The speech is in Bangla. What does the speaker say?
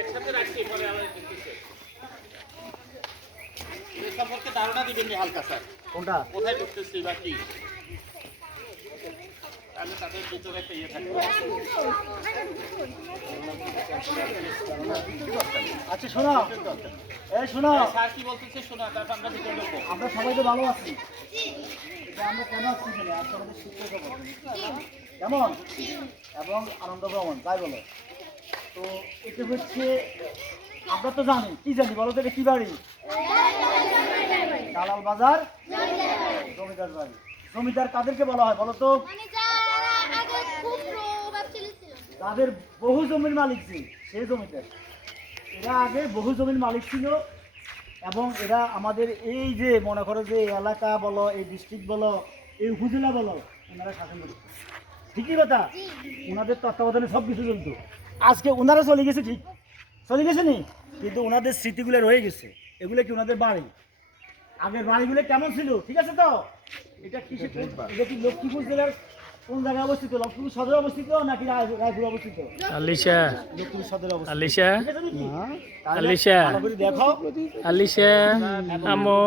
একসাথে রাখছি পরে আবার সম্পর্কে ধারণা দিবেন হালকা স্যার কোনটা কোথায় করতেছি বা কি তাহলে তাদের ভিতরে একটা ইয়ে থাকবে। আচ্ছা শোনো, এই শোনো, স্যার কি বলতেছে শোনো, তারপর আমরা ভিতরে ঢুকবো। আমরা সবাই তো ভালো আছি, এটা আমরা কেন আসছি এখানে? আজকে আমাদের শিক্ষা কেমন এবং আনন্দ ভ্রমণ তাই বলো। তো এটা হচ্ছে আমরা তো জানি, কি জানি বলো তো, এটা কি বাড়ি? দালাল বাজার জমিদার বাড়ি। জমিদার কাদেরকে বলা হয় বলো তো? তাদের বহু জমির মালিক ছিল সেই জমিদার। এরা আগে বহু জমির মালিক ছিল এবং এরা আমাদের এই যে মনে করো যে এলাকা বলো, এই ডিস্ট্রিক্ট বলো, এই উপজেলা বলো, ওনারা শাসন করত। ঠিকই কথা, ওনাদের তত্ত্বাবধানে সব কিছু চলতো। আজকে ওনারা চলে গেছে, ঠিক চলে গেছে নি, কিন্তু ওনাদের স্মৃতিগুলো রয়ে গেছে। এগুলো কি ওনাদের বাড়ি, আগের বাড়িগুলো কেমন ছিল, ঠিক আছে তো? এটা কি এটা কি লক্ষ্মীপুর জেলার কোন জায়গায় অবস্থিত? লক্ষ্মীপুর সদরে অবস্থিত নাকি রায়পুর অবস্থিত? আলিশা, লক্ষ্মীপুর সদরে অবস্থিত। আলিশা, আলিশা, আলিশা, দেখো আলিশা, আমো।